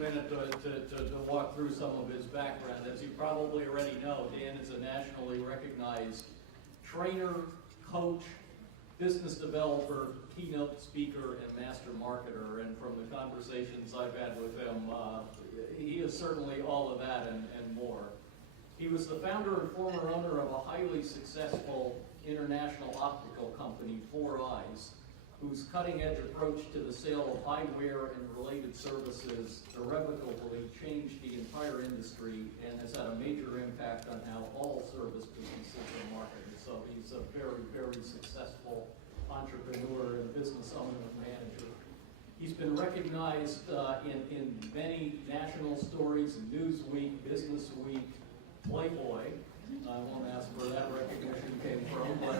minute to walk through some of his background. As you probably already know, Dan is a nationally recognized trainer, coach, business developer, keynote speaker, and master marketer. And from the conversations I've had with him, he is certainly all of that and more. He was the founder and former owner of a highly successful international optical company, 4Eyes, whose cutting-edge approach to the sale of eyewear and related services irrevocably changed the entire industry and has had a major impact on how all service businesses are marketed. So he's a very, very successful entrepreneur and business owner and manager. He's been recognized in many national stories, Newsweek, Business Week, Playboy. I won't ask where that recognition came from, but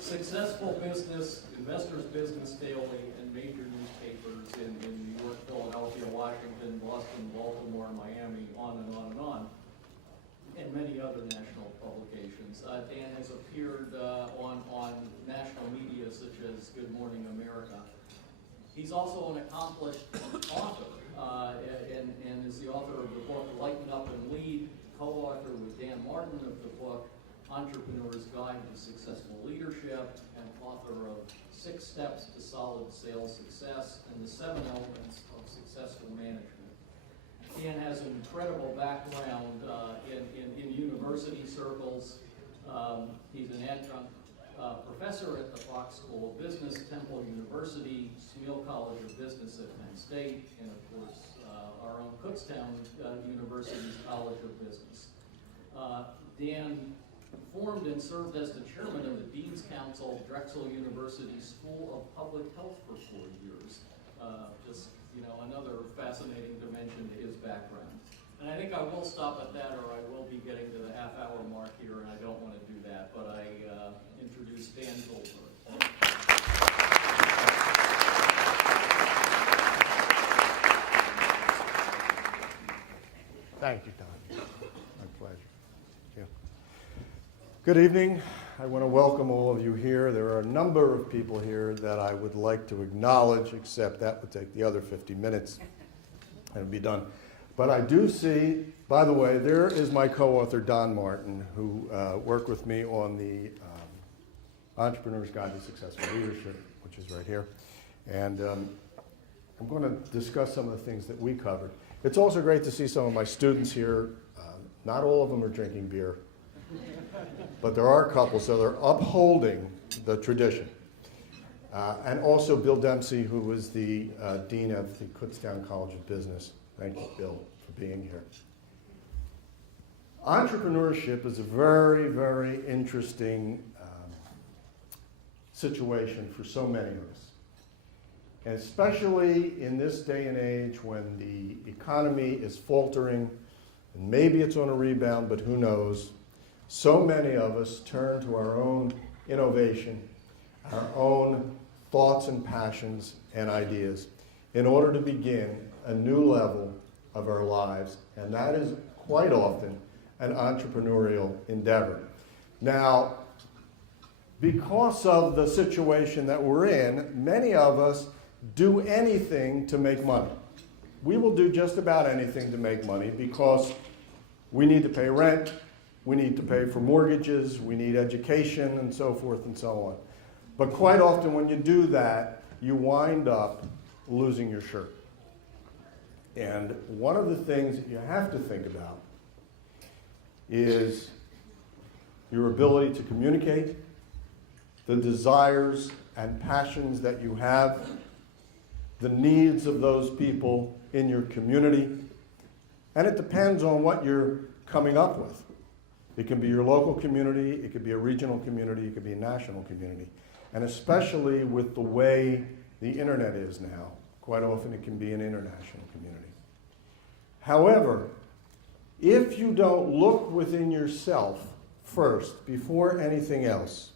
successful business, Investors Business Daily, and major newspapers in New York, Philadelphia, Washington, Boston, Baltimore, Miami, on and on and on, and many other national publications. Dan has appeared on national media such as Good Morning America. He's also an accomplished author and is the author of the book Lighten Up and Lead, co-author with Dan Martin of the book Entrepreneur's Guide to Successful Leadership, and author of 6 Steps to Solid Sales Success and the 7 Elements of Successful Management. Dan has an incredible background in university circles. He's an adjunct professor at the Fox School of Business, Temple University, Smeal College of Business at Penn State, and of course our own Kutztown University's College of Business. Dan formed and served as the chairman of the Dean's Council, Drexel University School of Public Health for 4 years. Just, another fascinating dimension to his background. And I think I will stop at that, or I will be getting to the half-hour mark here, and I don't want to do that, but I introduce Dan Goldberg. Thank you, Don. My pleasure. Yeah. Good evening. I want to welcome all of you here. There are a number of people here that I would like to acknowledge, except that would take the other 50 minutes and it'd be done. But I do see, by the way, there is my co-author, Don Martin, who worked with me on the Entrepreneur's Guide to Successful Leadership, which is right here. And I'm going to discuss some of the things that we covered. It's also great to see some of my students here. Not all of them are drinking beer, but there are a couple, so they're upholding the tradition. And also Bill Dempsey, who was the dean of the Kutztown College of Business. Thank you, Bill, for being here. Entrepreneurship is a very, very interesting situation for so many of us. And especially in this day and age when the economy is faltering, and maybe it's on a rebound, but who knows, so many of us turn to our own innovation, our own thoughts and passions and ideas in order to begin a new level of our lives, and that is quite often an entrepreneurial endeavor. Now, because of the situation that we're in, many of us do anything to make money. We will do just about anything to make money because we need to pay rent, we need to pay for mortgages, we need education, and so forth and so on. But quite often when you do that, you wind up losing your shirt. And one of the things that you have to think about is your ability to communicate, the desires and passions that you have, the needs of those people in your community, and it depends on what you're coming up with. It can be your local community, it could be a regional community, it could be a national community. And especially with the way the internet is now, quite often it can be an international community. However, if you don't look within yourself first, before anything else,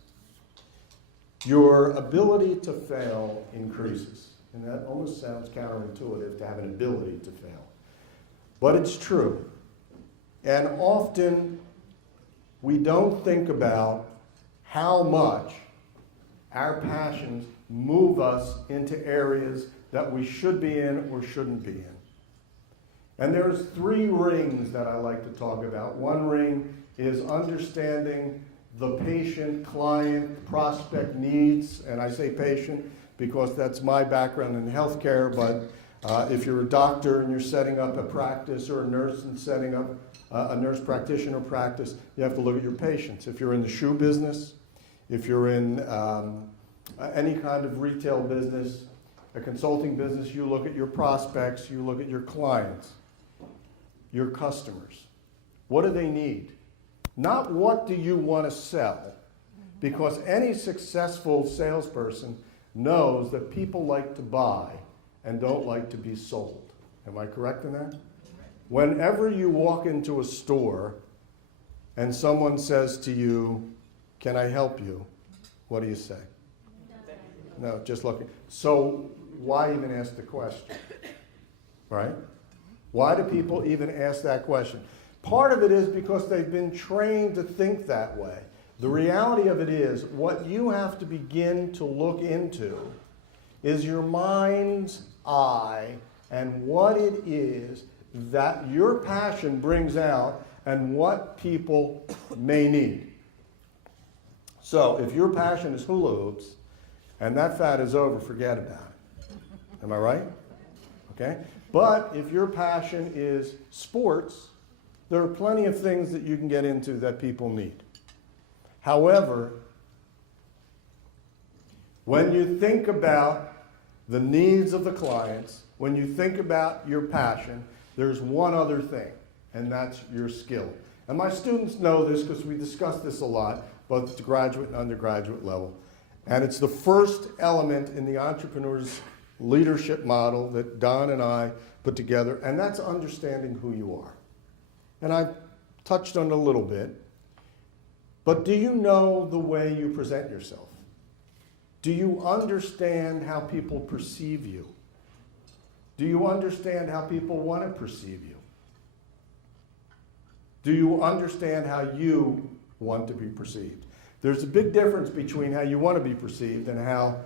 your ability to fail increases. And that almost sounds counterintuitive to have an ability to fail. But it's true. And often we don't think about how much our passions move us into areas that we should be in or shouldn't be in. And there's 3 rings that I like to talk about. One ring is understanding the patient, client, prospect needs, and I say patient because that's my background in healthcare, but if you're a doctor and you're setting up a practice, or a nurse and setting up a nurse practitioner practice, you have to look at your patients. If you're in the shoe business, if you're in any kind of retail business, a consulting business, you look at your prospects, you look at your clients, your customers. What do they need? Not what do you want to sell, because any successful salesperson knows that people like to buy and don't like to be sold. Am I correct in that? Whenever you walk into a store and someone says to you, "Can I help you?" what do you say? No, just looking. So why even ask the question? Right? Why do people even ask that question? Part of it is because they've been trained to think that way. The reality of it is, what you have to begin to look into is your mind's eye and what it is that your passion brings out and what people may need. So if your passion is hula hoops and that fad is over, forget about it. Am I right? Okay? But if your passion is sports, there are plenty of things that you can get into that people need. However, when you think about the needs of the clients, when you think about your passion, there's one other thing, and that's your skill. And my students know this because we discuss this a lot, both at the graduate and undergraduate level. And it's the first element in the entrepreneur's leadership model that Don and I put together, and that's understanding who you are. And I've touched on it a little bit, but do you know the way you present yourself? Do you understand how people perceive you? Do you understand how people want to perceive you? Do you understand how you want to be perceived? There's a big difference between how you want to be perceived and how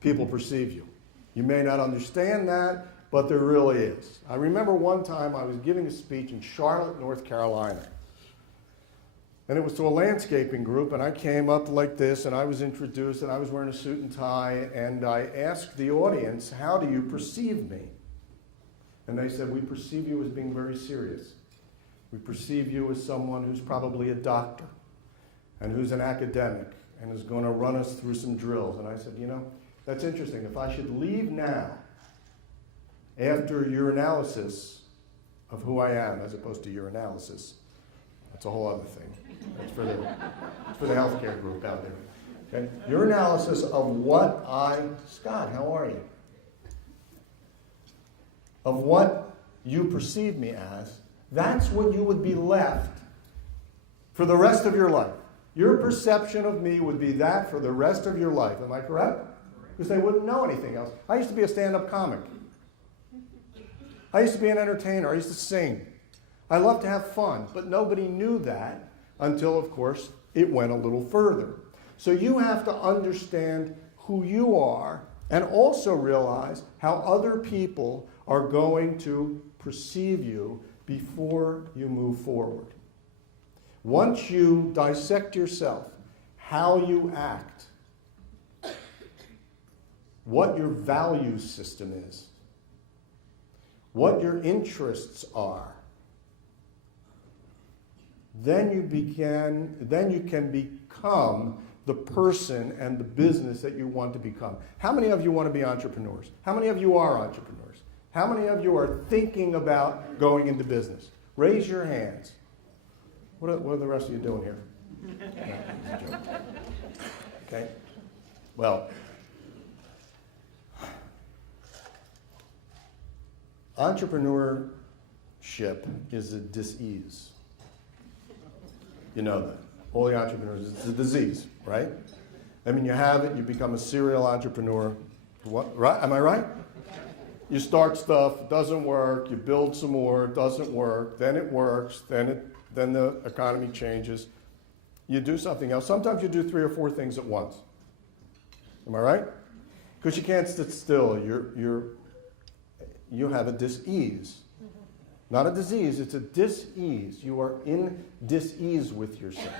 people perceive you. You may not understand that, but there really is. I remember one time I was giving a speech in Charlotte, North Carolina. And it was to a landscaping group, and I came up like this, and I was introduced, and I was wearing a suit and tie, and I asked the audience, "How do you perceive me?" And they said, "We perceive you as being very serious. We perceive you as someone who's probably a doctor, and who's an academic, and is going to run us through some drills." And I said, "You know, that's interesting. If I should leave now, after your analysis of who I am, as opposed to your analysis," that's a whole other thing. That's for the healthcare group out there. Okay? Your analysis of what Scott, how are you? Of what you perceive me as, that's what you would be left for the rest of your life. Your perception of me would be that for the rest of your life. Am I correct? Because they wouldn't know anything else. I used to be a stand-up comic. I used to be an entertainer. I used to sing. I love to have fun, but nobody knew that until, of course, it went a little further. So you have to understand who you are and also realize how other people are going to perceive you before you move forward. Once you dissect yourself, how you act, what your value system is, what your interests are, then you can become the person and the business that you want to become. How many of you want to be entrepreneurs? How many of you are entrepreneurs? How many of you are thinking about going into business? Raise your hands. What are the rest of you doing here? Okay. Well, entrepreneurship is a disease. You know that. All the entrepreneurs, it's a disease, right? I mean, you have it, you become a serial entrepreneur. What, right? Am I right? You start stuff, it doesn't work, you build some more, it doesn't work, then it works, then the economy changes. You do something else. Sometimes you do 3 or 4 things at once. Am I right? Because you can't sit still. You have a dis-ease. Not a disease, it's a dis-ease. You are in dis-ease with yourself.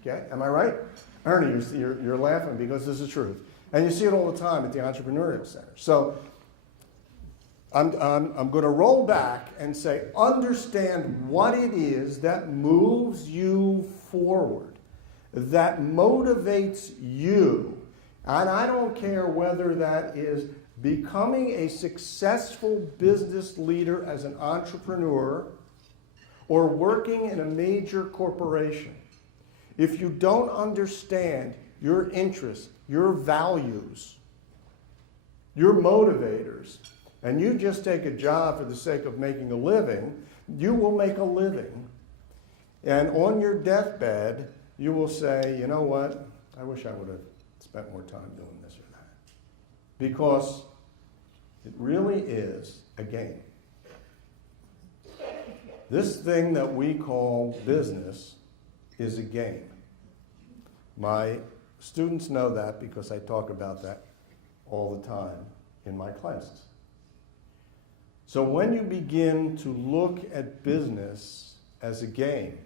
Okay, am I right? Ernie, you're laughing because this is truth. And you see it all the time at the Entrepreneurial Center. So I'm going to roll back and say, understand what it is that moves you forward, that motivates you. And I don't care whether that is becoming a successful business leader as an entrepreneur or working in a major corporation. If you don't understand your interests, your values, your motivators, and you just take a job for the sake of making a living, you will make a living. And on your deathbed, you will say, you know what, I wish I would have spent more time doing this or that. Because it really is a game. This thing that we call business is a game. My students know that because I talk about that all the time in my classes. So when you begin to look at business as a game,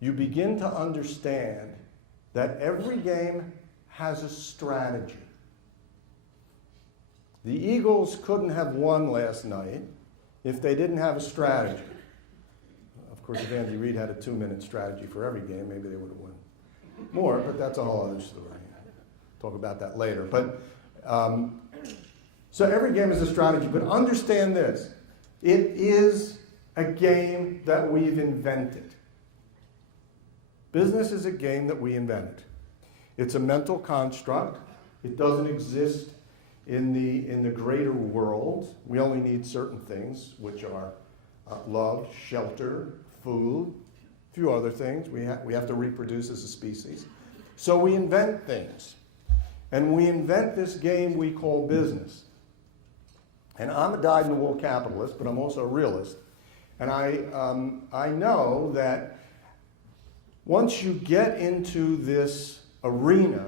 you begin to understand that every game has a strategy. The Eagles couldn't have won last night if they didn't have a strategy. Of course, if Andy Reid had a 2-minute strategy for every game, maybe they would have won more, but that's a whole other story. Talk about that later. But so every game is a strategy, but understand this. It is a game that we've invented. Business is a game that we invented. It's a mental construct. It doesn't exist in the greater world. We only need certain things, which are love, shelter, food, a few other things. We have to reproduce as a species. So we invent things. And we invent this game we call business. And I'm a dyed-in-the-wool capitalist, but I'm also a realist. And I know that once you get into this arena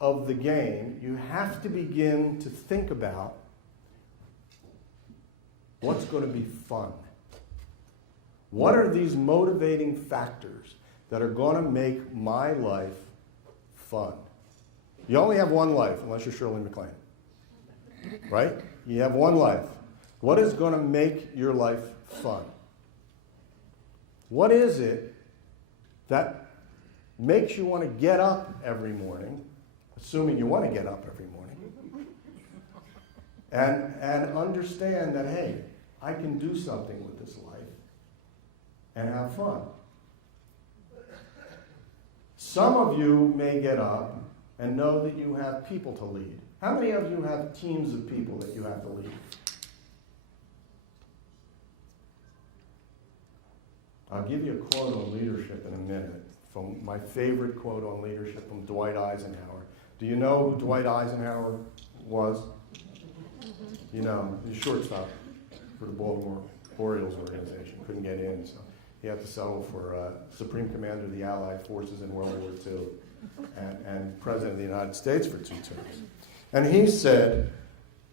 of the game, you have to begin to think about what's going to be fun. What are these motivating factors that are going to make my life fun? You only have one life, unless you're Shirley MacLaine. Right? You have one life. What is going to make your life fun? What is it that makes you want to get up every morning, assuming you want to get up every morning, and understand that, hey, I can do something with this life and have fun? Some of you may get up and know that you have people to lead. How many of you have teams of people that you have to lead? I'll give you a quote on leadership in a minute, from my favorite quote on leadership from Dwight Eisenhower. Do you know who Dwight Eisenhower was? You know, he's shortstop for the Baltimore Orioles organization. Couldn't get in, so he had to settle for Supreme Commander of the Allied Forces in World War II and President of the United States for 2 terms. And he said,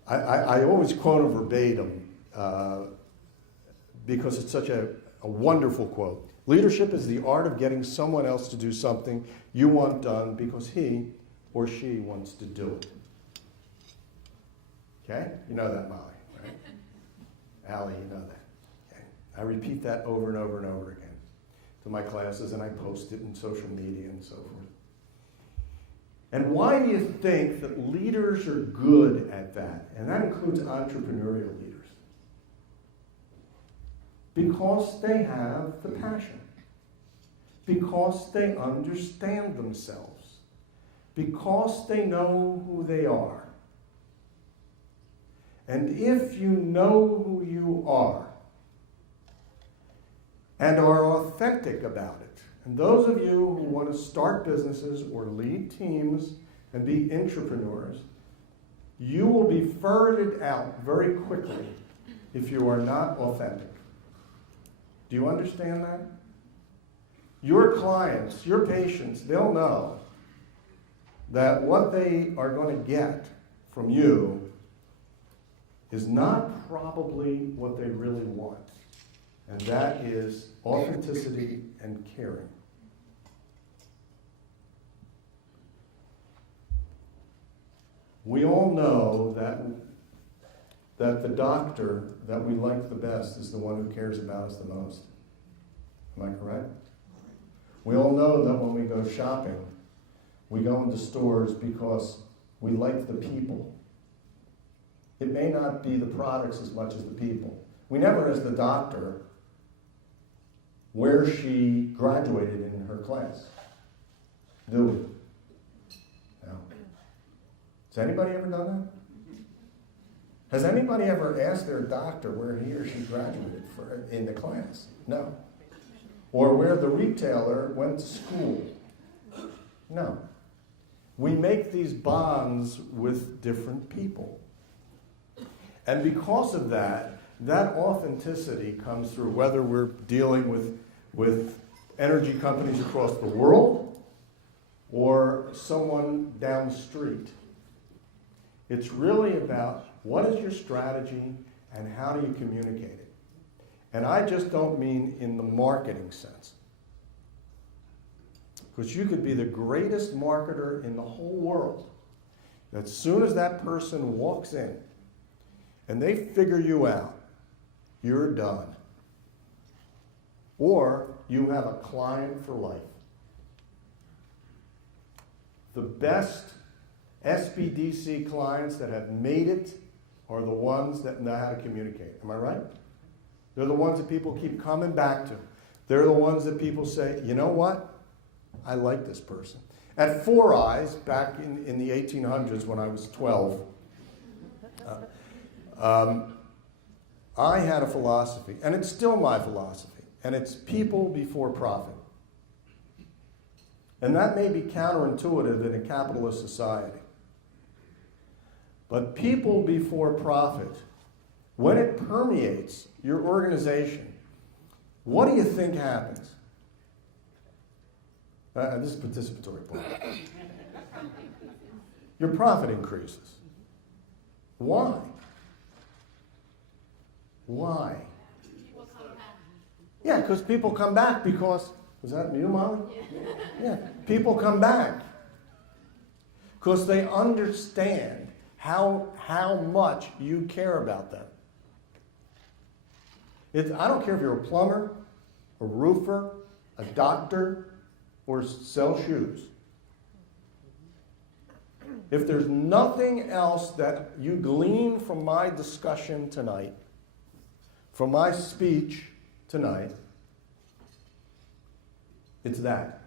I always quote him verbatim because it's such a wonderful quote. Leadership is the art of getting someone else to do something you want done because he or she wants to do it. Okay? You know that, Molly, right? Allie, you know that. Okay. I repeat that over and over and over again to my classes, and I post it in social media and so forth. And why do you think that leaders are good at that? And that includes entrepreneurial leaders. Because they have the passion. Because they understand themselves. Because they know who they are. And if you know who you are and are authentic about it, and those of you who want to start businesses or lead teams and be entrepreneurs, you will be ferreted out very quickly if you are not authentic. Do you understand that? Your clients, your patients, they'll know that what they are going to get from you is not probably what they really want. And that is authenticity and caring. We all know that the doctor that we like the best is the one who cares about us the most. Am I correct? We all know that when we go shopping, we go into stores because we like the people. It may not be the products as much as the people. We never ask the doctor where she graduated in her class, do we? No. Has anybody ever done that? Has anybody ever asked their doctor where he or she graduated in the class? No. Or where the retailer went to school? No. We make these bonds with different people. And because of that, that authenticity comes through whether we're dealing with energy companies across the world or someone down the street. It's really about what is your strategy and how do you communicate it. And I just don't mean in the marketing sense. Because you could be the greatest marketer in the whole world. As soon as that person walks in and they figure you out, you're done. Or you have a client for life. The best SBDC clients that have made it are the ones that know how to communicate. Am I right? They're the ones that people keep coming back to. They're the ones that people say, you know what? I like this person. At Four Eyes, back in the 1800s when I was 12, I had a philosophy, and it's still my philosophy, and it's people before profit. And that may be counterintuitive in a capitalist society. But people before profit, when it permeates your organization, what do you think happens? This is participatory part. Your profit increases. Why? Why? Yeah, because people come back because, was that you, Molly? Yeah, people come back because they understand how much you care about them. I don't care if you're a plumber, a roofer, a doctor, or sell shoes. If there's nothing else that you glean from my discussion tonight, from my speech tonight, it's that.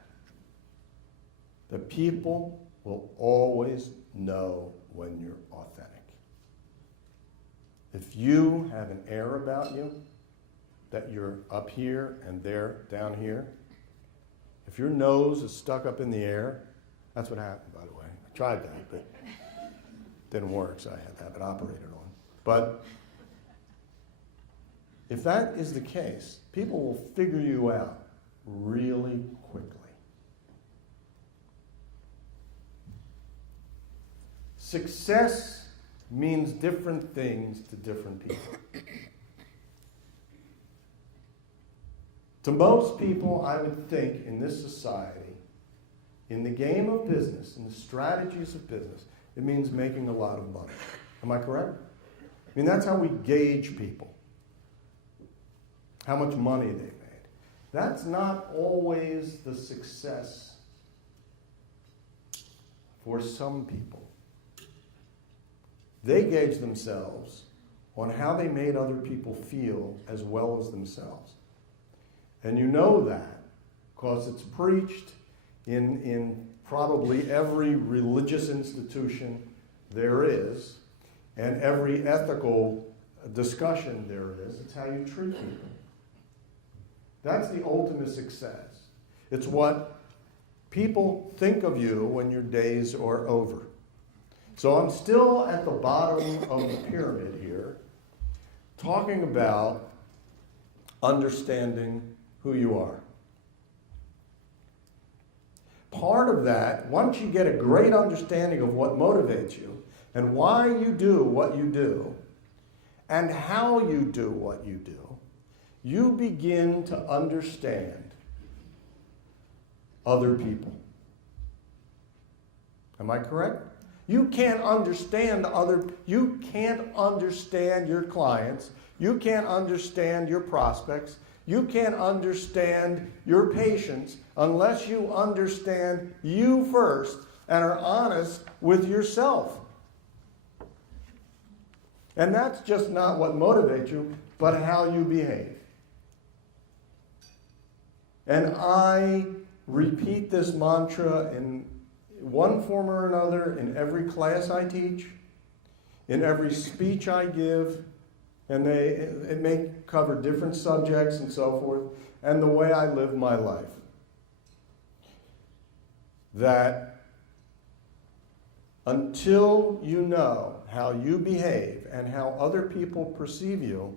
The people will always know when you're authentic. If you have an air about you, that you're up here and they're down here, if your nose is stuck up in the air, that's what happened, by the way. I tried that, but it didn't work, so I had to have it operated on. But if that is the case, people will figure you out really quickly. Success means different things to different people. To most people, I would think, in this society, in the game of business, in the strategies of business, it means making a lot of money. Am I correct? I mean, that's how we gauge people. How much money they've made. That's not always the success for some people. They gauge themselves on how they made other people feel as well as themselves. And you know that because it's preached in probably every religious institution there is, and every ethical discussion there is. It's how you treat people. That's the ultimate success. It's what people think of you when your days are over. So I'm still at the bottom of the pyramid here, talking about understanding who you are. Part of that, once you get a great understanding of what motivates you and why you do what you do, and how you do what you do, you begin to understand other people. Am I correct? You can't understand your clients, you can't understand your prospects, you can't understand your patients unless you understand you first and are honest with yourself. And that's just not what motivates you, but how you behave. And I repeat this mantra in one form or another in every class I teach, in every speech I give, and it may cover different subjects and so forth, and the way I live my life. That until you know how you behave and how other people perceive you,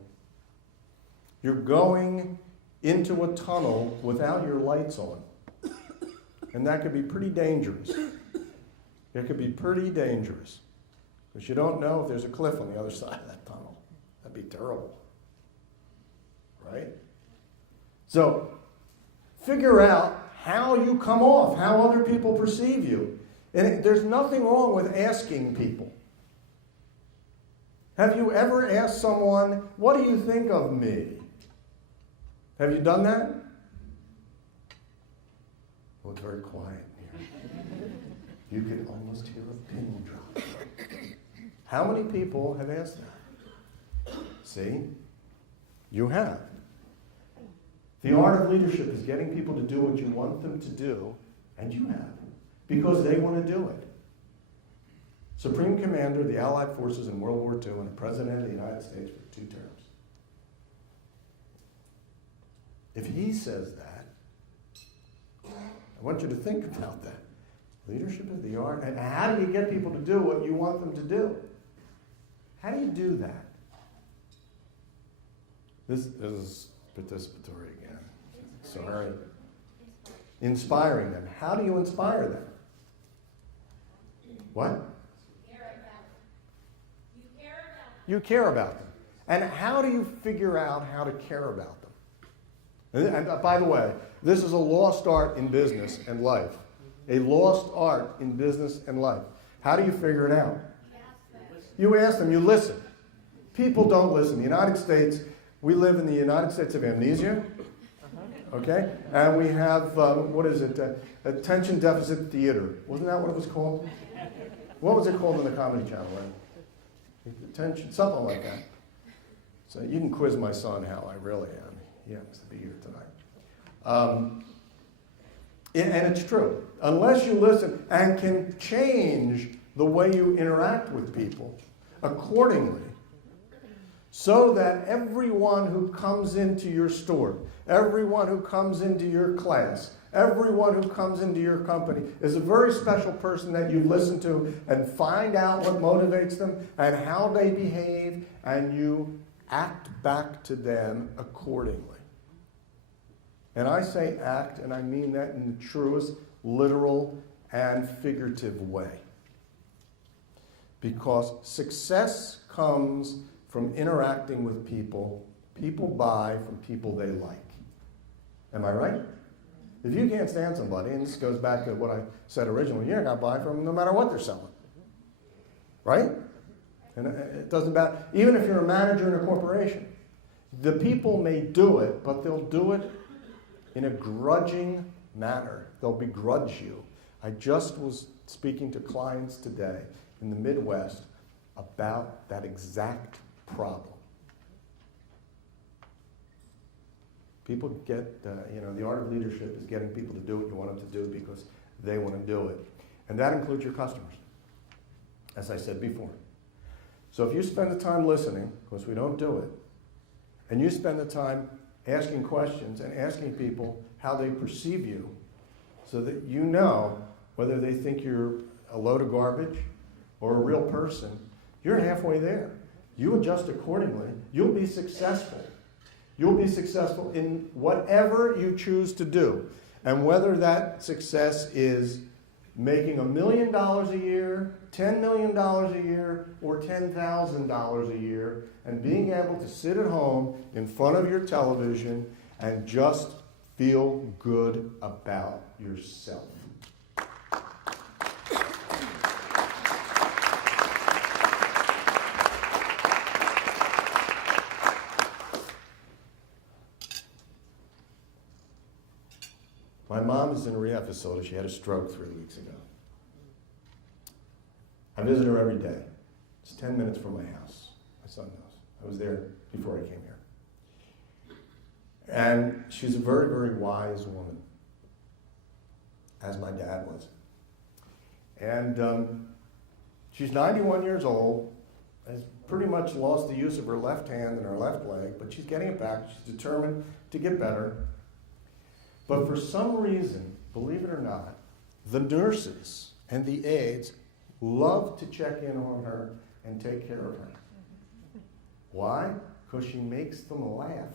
you're going into a tunnel without your lights on. And that could be pretty dangerous. It could be pretty dangerous. Because you don't know if there's a cliff on the other side of that tunnel. That'd be terrible. Right? So, figure out how you come off, how other people perceive you. And there's nothing wrong with asking people. Have you ever asked someone, what do you think of me? Have you done that? Oh, it's very quiet here. You can almost hear a pin drop. How many people have asked that? See? You have. The art of leadership is getting people to do what you want them to do, and you have, because they want to do it. Supreme Commander of the Allied Forces in World War II and President of the United States for 2 terms. If he says that, I want you to think about that. Leadership is the art. And how do you get people to do what you want them to do? How do you do that? This is participatory again. Sorry. Inspiring them. How do you inspire them? What? You care about them. And how do you figure out how to care about them? And by the way, this is a lost art in business and life. A lost art in business and life. How do you figure it out? You ask them, you listen. People don't listen. The United States, we live in the United States of amnesia. Okay? And we have, attention deficit theater. Wasn't that what it was called? What was it called on the Comedy Channel, right? Attention, something like that. So you can quiz my son how I really am. He happens to be here tonight. And it's true. Unless you listen and can change the way you interact with people accordingly, so that everyone who comes into your store, everyone who comes into your class, everyone who comes into your company is a very special person that you listen to and find out what motivates them and how they behave, and you act back to them accordingly. And I say act, and I mean that in the truest literal and figurative way. Because success comes from interacting with people. People buy from people they like. Am I right? If you can't stand somebody, and this goes back to what I said originally, you're not going to buy from them no matter what they're selling. Right? And it doesn't matter. Even if you're a manager in a corporation, the people may do it, but they'll do it in a grudging manner. They'll begrudge you. I just was speaking to clients today in the Midwest about that exact problem. People get, the art of leadership is getting people to do what you want them to do because they want to do it. And that includes your customers, as I said before. So if you spend the time listening, because we don't do it, and you spend the time asking questions and asking people how they perceive you so that you know whether they think you're a load of garbage or a real person, you're halfway there. You adjust accordingly. You'll be successful. You'll be successful in whatever you choose to do. And whether that success is making $1 million a year, $10 million a year, or $10,000 a year, and being able to sit at home in front of your television and just feel good about yourself. My mom is in a rehab facility. She had a stroke 3 weeks ago. I visit her every day. It's 10 minutes from my house. My son knows. I was there before I came here. And she's a very, very wise woman, as my dad was. And she's 91 years old, has pretty much lost the use of her left hand and her left leg, but she's getting it back. She's determined to get better. But for some reason, believe it or not, the nurses and the aides love to check in on her and take care of her. Why? Because she makes them laugh.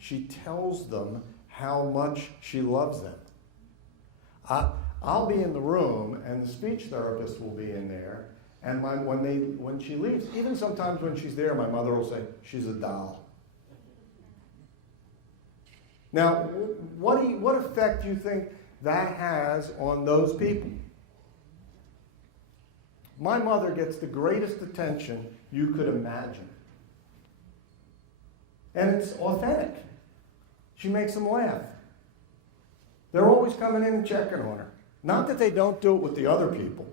She tells them how much she loves them. I'll be in the room, and the speech therapist will be in there, and when she leaves, even sometimes when she's there, my mother will say, "She's a doll." Now, what effect do you think that has on those people? My mother gets the greatest attention you could imagine. And it's authentic. She makes them laugh. They're always coming in and checking on her. Not that they don't do it with the other people,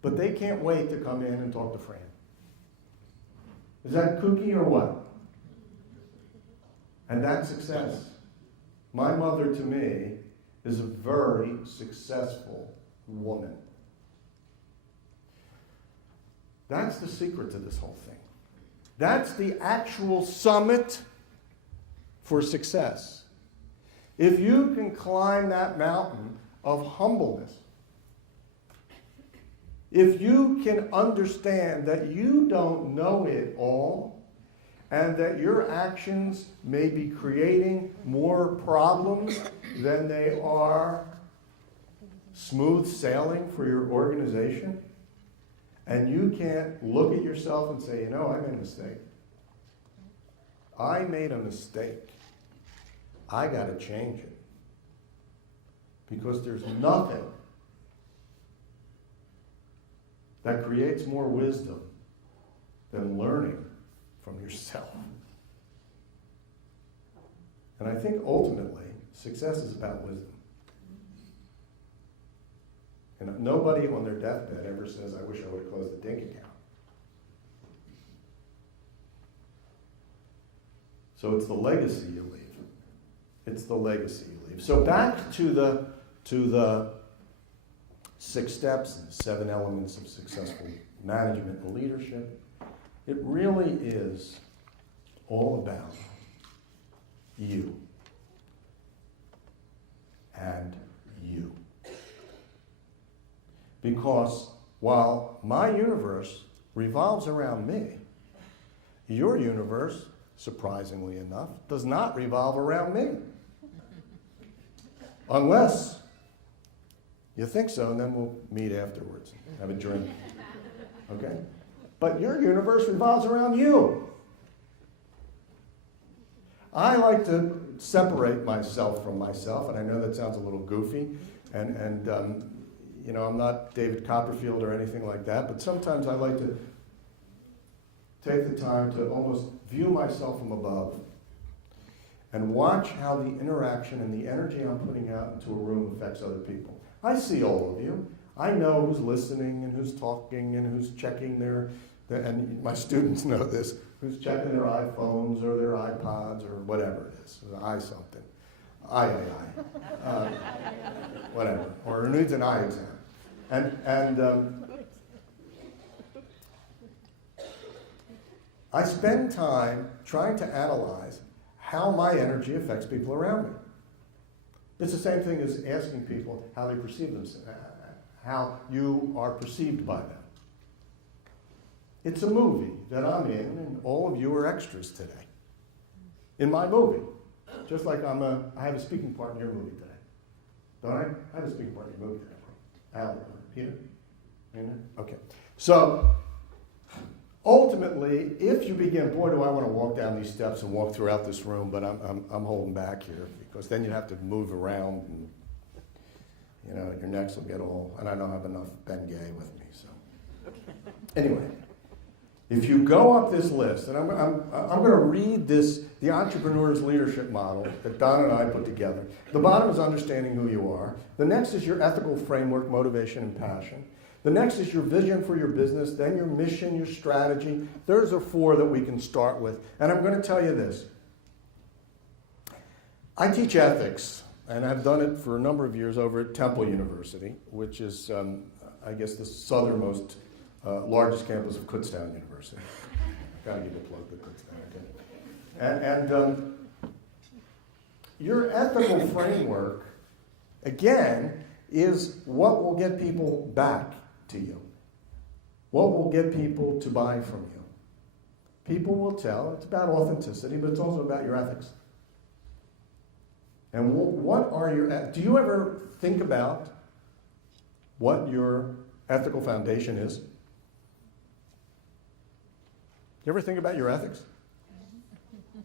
but they can't wait to come in and talk to Fran. Is that kooky or what? And that's success. My mother, to me, is a very successful woman. That's the secret to this whole thing. That's the actual summit for success. If you can climb that mountain of humbleness, if you can understand that you don't know it all, and that your actions may be creating more problems than they are smooth sailing for your organization, and you can't look at yourself and say, I made a mistake. I made a mistake. I got to change it. Because there's nothing that creates more wisdom than learning from yourself. And I think ultimately, success is about wisdom. And nobody on their deathbed ever says, I wish I would have closed the Dink account. So it's the legacy you leave. It's the legacy you leave. So back to the 6 steps and 7 elements of successful management and leadership. It really is all about you and you. Because while my universe revolves around me, your universe, surprisingly enough, does not revolve around me. Unless you think so, and then we'll meet afterwards, have a drink. Okay? But your universe revolves around you. I like to separate myself from myself, and I know that sounds a little goofy, and I'm not David Copperfield or anything like that, but sometimes I like to take the time to almost view myself from above and watch how the interaction and the energy I'm putting out into a room affects other people. I see all of you. I know who's listening and who's talking and who's checking and my students know this, who's checking their iPhones or their iPods or whatever it is, something. Whatever, or who needs an eye exam. And I spend time trying to analyze how my energy affects people around me. It's the same thing as asking people how they perceive themselves, how you are perceived by them. It's a movie that I'm in, and all of you are extras today. In my movie. Just like I have a speaking part in your movie today. Don't I? I have a speaking part in your movie today. Al, Peter? Okay. So, ultimately, if you begin, boy, do I want to walk down these steps and walk throughout this room, but I'm holding back here because then you have to move around and, your necks will get all, and I don't have enough Ben Gay with me, so. Anyway, if you go up this list, and I'm going to read this, the Entrepreneur's Leadership Model that Don and I put together. The bottom is understanding who you are. The next is your ethical framework, motivation, and passion. The next is your vision for your business, then your mission, your strategy. Those are 4 that we can start with. And I'm going to tell you this. I teach ethics, and I've done it for a number of years over at Temple University, which is, I guess, the southernmost, largest campus of Kutztown University. I've got to give a plug to Kutztown. And your ethical framework, again, is what will get people back to you. What will get people to buy from you? People will tell. It's about authenticity, but it's also about your ethics. And what are your... Do you ever think about what your ethical foundation is? You ever think about your ethics?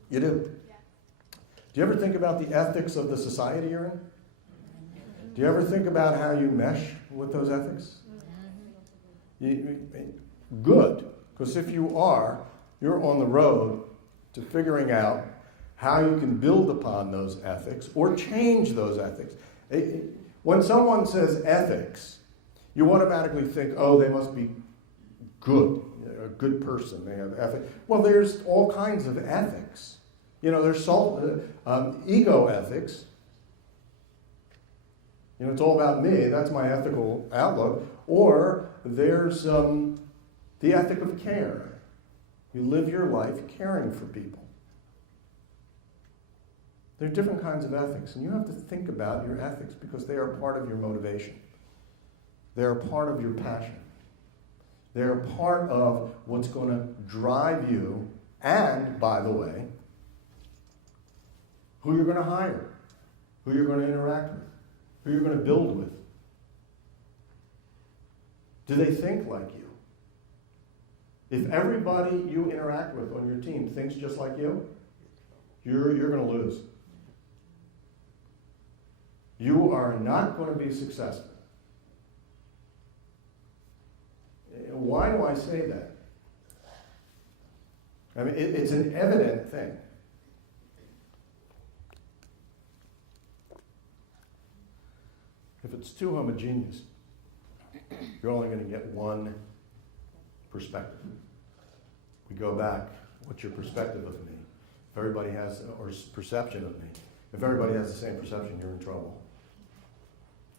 You do? Do you ever think about the ethics of the society you're in? Do you ever think about how you mesh with those ethics? Good, because if you are, you're on the road to figuring out how you can build upon those ethics or change those ethics. When someone says ethics, you automatically think, oh, they must be good, a good person. They have ethics. Well, there's all kinds of ethics. There's ego ethics. It's all about me. That's my ethical outlook. Or there's the ethic of care. You live your life caring for people. There are different kinds of ethics, and you have to think about your ethics because they are part of your motivation. They are part of your passion. They are part of what's going to drive you, and, by the way, who you're going to hire, who you're going to interact with, who you're going to build with. Do they think like you? If everybody you interact with on your team thinks just like you, you're going to lose. You are not going to be successful. Why do I say that? I mean, it's an evident thing. If it's too homogeneous, you're only going to get one perspective. We go back, what's your perspective of me? If everybody has, or perception of me, if everybody has the same perception, you're in trouble.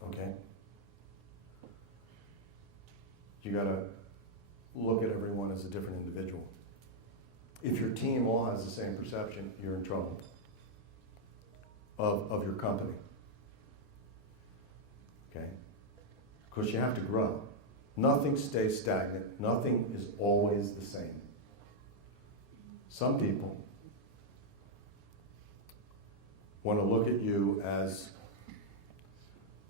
Okay? You got to look at everyone as a different individual. If your team all has the same perception, you're in trouble of your company. Okay? Because you have to grow. Nothing stays stagnant. Nothing is always the same. Some people want to look at you as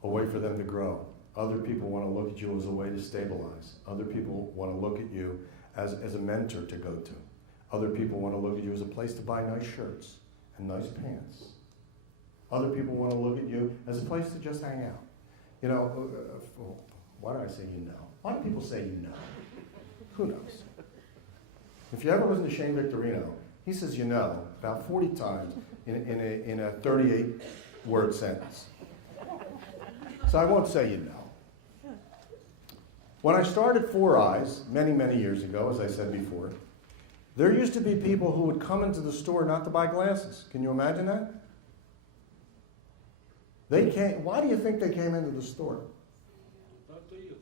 a way for them to grow. Other people want to look at you as a way to stabilize. Other people want to look at you as a mentor to go to. Other people want to look at you as a place to buy nice shirts and nice pants. Other people want to look at you as a place to just hang out. Why do I say you know? Why do people say you know? Who knows? If you ever listen to Shane Victorino, he says you know about 40 times in a 38-word sentence. So I won't say you know. When I started Four Eyes many, many years ago, as I said before, there used to be people who would come into the store not to buy glasses. Can you imagine that? Why do you think they came into the store? Talk to you.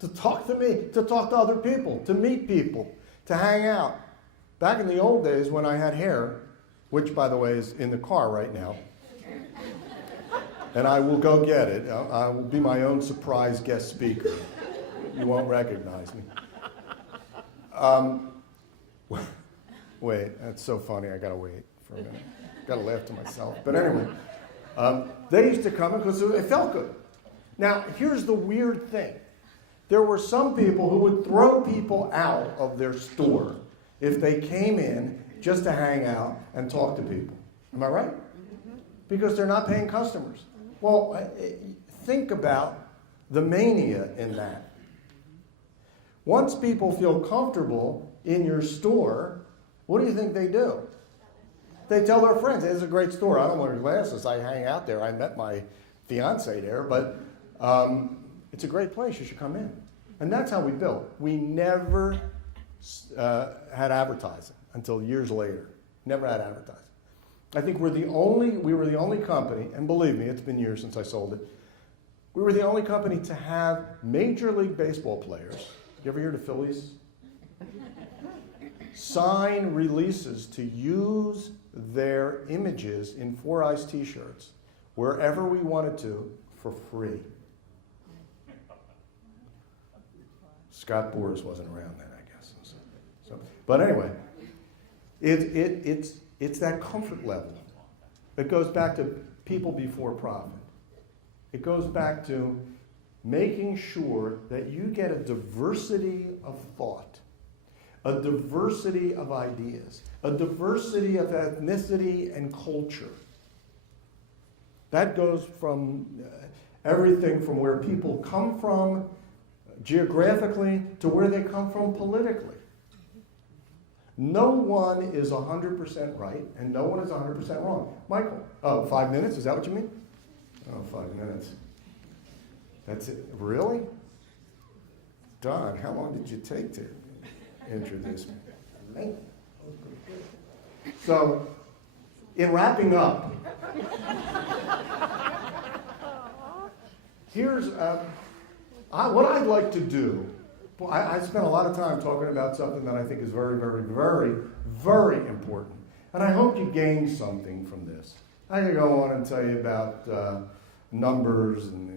To talk to me, to talk to other people, to meet people, to hang out. Back in the old days when I had hair, which, by the way, is in the car right now, and I will go get it. I will be my own surprise guest speaker. You won't recognize me. Wait, that's so funny. I gotta wait for a minute. Gotta laugh to myself. But anyway, they used to come because it felt good. Now, here's the weird thing. There were some people who would throw people out of their store if they came in just to hang out and talk to people. Am I right? Because they're not paying customers. Well, think about the mania in that. Once people feel comfortable in your store, what do you think they do? They tell their friends, it's a great store. I don't wear glasses. I hang out there. I met my fiance there, but it's a great place. You should come in. And that's how we built. We never had advertising until years later. Never had advertising. I think we were the only company, and believe me, it's been years since I sold it. We were the only company to have Major League Baseball players. You ever hear the Phillies? Sign releases to use their images in 4 Eyes t-shirts wherever we wanted to for free. Scott Boras wasn't around then, I guess. But anyway, it's that comfort level. It goes back to people before profit. It goes back to making sure that you get a diversity of thought, a diversity of ideas, a diversity of ethnicity and culture. That goes from everything from where people come from geographically to where they come from politically. No one is 100% right, and no one is 100% wrong. Michael, 5 minutes? Is that what you mean? 5 minutes. That's it? Really? Don, how long did you take to introduce me? So, in wrapping up, here's what I'd like to do. I spent a lot of time talking about something that I think is very, very, very, very important. And I hope you gain something from this. I could go on and tell you about numbers and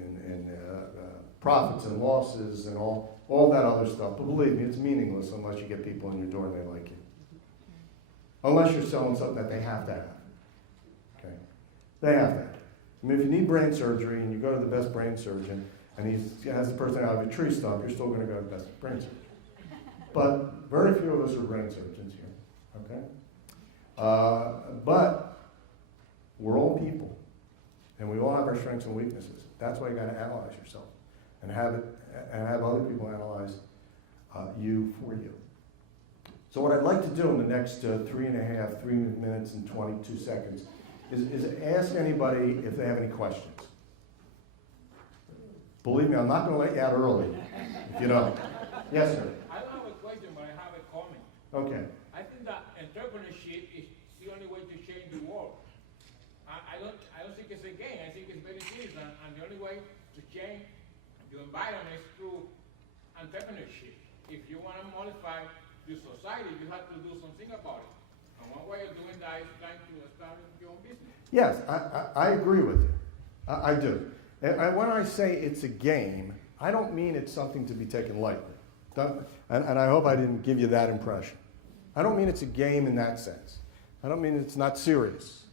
profits and losses and all that other stuff. But believe me, it's meaningless unless you get people in your door and they like you. Unless you're selling something that they have to have. Okay? They have to have. I mean, if you need brain surgery and you go to the best brain surgeon, and he has the personality of a tree stump, you're still going to go to the best brain surgeon. But very few of us are brain surgeons here, okay? But we're all people, and we all have our strengths and weaknesses. That's why you got to analyze yourself, and have other people analyze you for you. So what I'd like to do in the next 3 minutes and 22 seconds, is ask anybody if they have any questions. Believe me, I'm not going to let you out early, if you don't. Yes, sir. I don't have a question, but I have a comment. Okay. I think that entrepreneurship is the only way to change the world. I don't think it's a game. I think it's very serious, and the only way to change the environment is through entrepreneurship. If you want to modify the society, you have to do something about it. And one way of doing that is trying to start your own business. Yes, I agree with you. I do. And when I say it's a game, I don't mean it's something to be taken lightly. And I hope I didn't give you that impression. I don't mean it's a game in that sense. I don't mean it's not serious.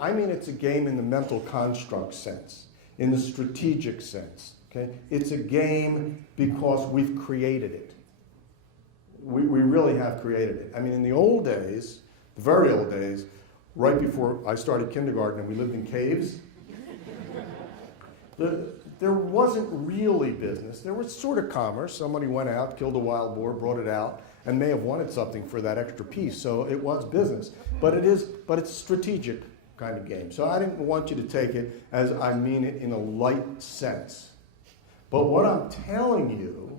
I mean it's a game in the mental construct sense, in the strategic sense. Okay? It's a game because we've created it. We really have created it. I mean, in the old days, the very old days, right before I started kindergarten and we lived in caves, there wasn't really business. There was sort of commerce. Somebody went out, killed a wild boar, brought it out, and may have wanted something for that extra piece. So it was business. But it's a strategic kind of game. So I didn't want you to take it as I mean it in a light sense. But what I'm telling you,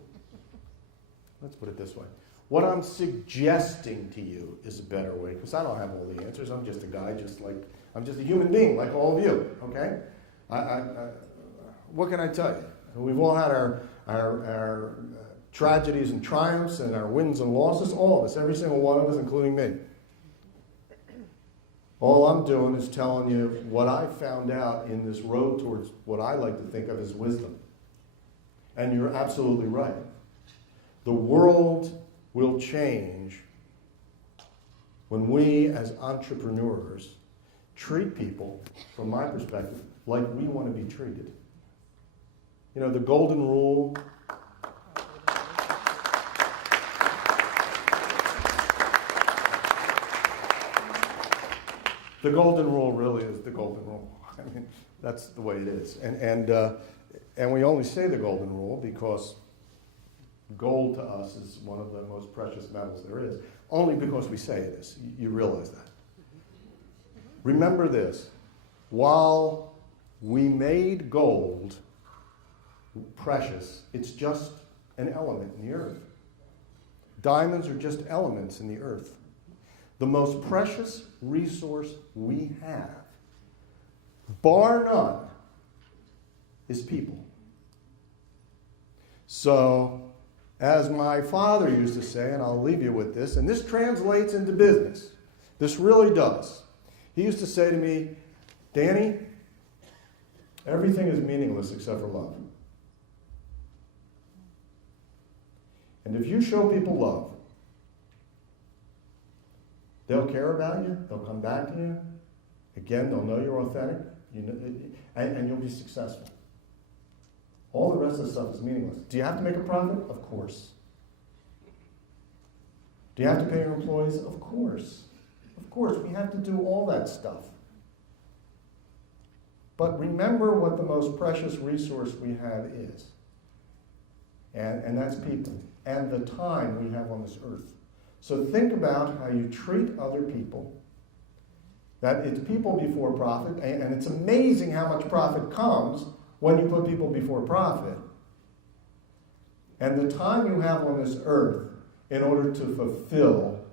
let's put it this way. What I'm suggesting to you is a better way, because I don't have all the answers. I'm just a guy, I'm just a human being like all of you, okay? What can I tell you? We've all had our tragedies and triumphs and our wins and losses, all of us, every single one of us, including me. All I'm doing is telling you what I found out in this road towards what I like to think of as wisdom. And you're absolutely right. The world will change when we, as entrepreneurs, treat people, from my perspective, like we want to be treated. You know, the golden rule. The golden rule really is the golden rule. I mean, that's the way it is. And we only say the golden rule because gold to us is one of the most precious metals there is, only because we say it is. You realize that. Remember this, while we made gold precious, it's just an element in the earth. Diamonds are just elements in the earth. The most precious resource we have, bar none, is people. So, as my father used to say, and I'll leave you with this, and this translates into business. This really does. He used to say to me, Danny, everything is meaningless except for love. And if you show people love, they'll care about you, they'll come back to you. Again, they'll know you're authentic, and you'll be successful. All the rest of the stuff is meaningless. Do you have to make a profit? Of course. Do you have to pay your employees? Of course. Of course, we have to do all that stuff. But remember what the most precious resource we have is. And that's people. And the time we have on this earth. So think about how you treat other people. That it's people before profit, and it's amazing how much profit comes when you put people before profit. And the time you have on this earth in order to fulfill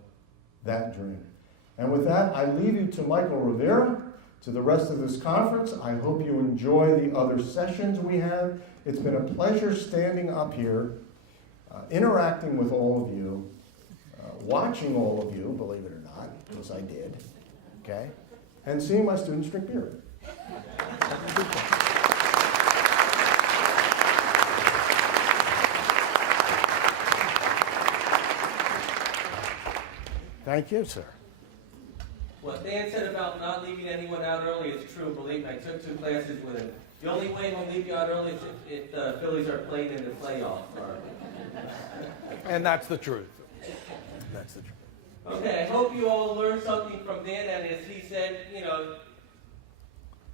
that dream. And with that, I leave you to Michael Rivera, to the rest of this conference. I hope you enjoy the other sessions we have. It's been a pleasure standing up here, interacting with all of you, watching all of you, believe it or not, because I did, okay? And seeing my students drink beer. Thank you, sir. What Dan said about not leaving anyone out early is true. Believe me, I took 2 classes with him. The only way he'll leave you out early is if the Phillies are playing in the playoffs. And that's the truth. That's the truth. Okay, I hope you all learned something from Dan, and as he said,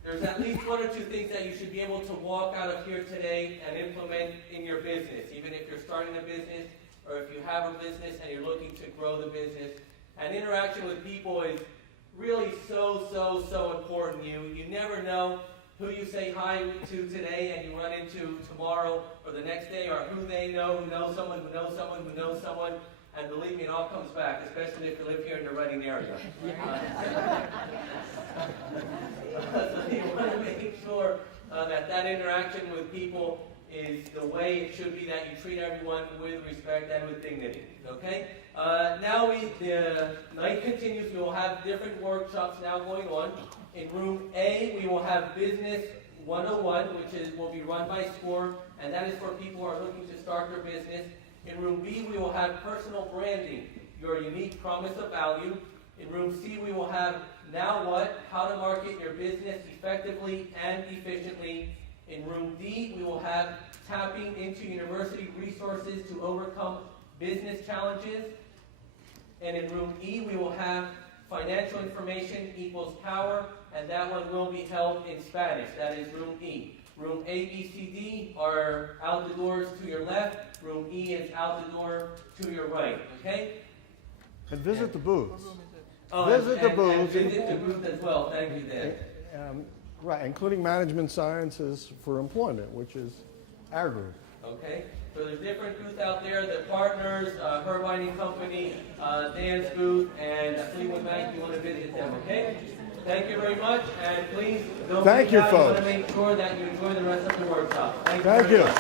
there's at least 1 or 2 things that you should be able to walk out of here today and implement in your business, even if you're starting a business or if you have a business and you're looking to grow the business. And interaction with people is really so important. You never know who you say hi to today and you run into tomorrow or the next day, or who they know, who knows someone, who knows someone, who knows someone. And believe me, it all comes back, especially if you live here in the Reading area. So you want to make sure that interaction with people is the way it should be, that you treat everyone with respect and with dignity. Okay? Now the night continues. We will have different workshops now going on. In room A, we will have Business 101, which will be run by SCORE, and that is for people who are looking to start their business. In room B, we will have personal branding, your unique promise of value. In room C, we will have Now What, how to market your business effectively and efficiently. In room D, we will have tapping into university resources to overcome business challenges. And in room E, we will have financial information equals power, and that one will be held in Spanish. That is room E. Room A, B, C, D are out the doors to your left. Room E is out the door to your right. Okay? And visit the booths. Visit the booth as well. Thank you, Dan. Right, including management sciences for employment, which is our group. Okay, so there's different booths out there. The partners, Herb Mining Company, Dan's booth, and Fleetwood Bank. You want to visit them, okay? Thank you very much, and please don't Thank you, forget, folks. You want to make sure that you enjoy the rest of the workshop. Thank very you. much.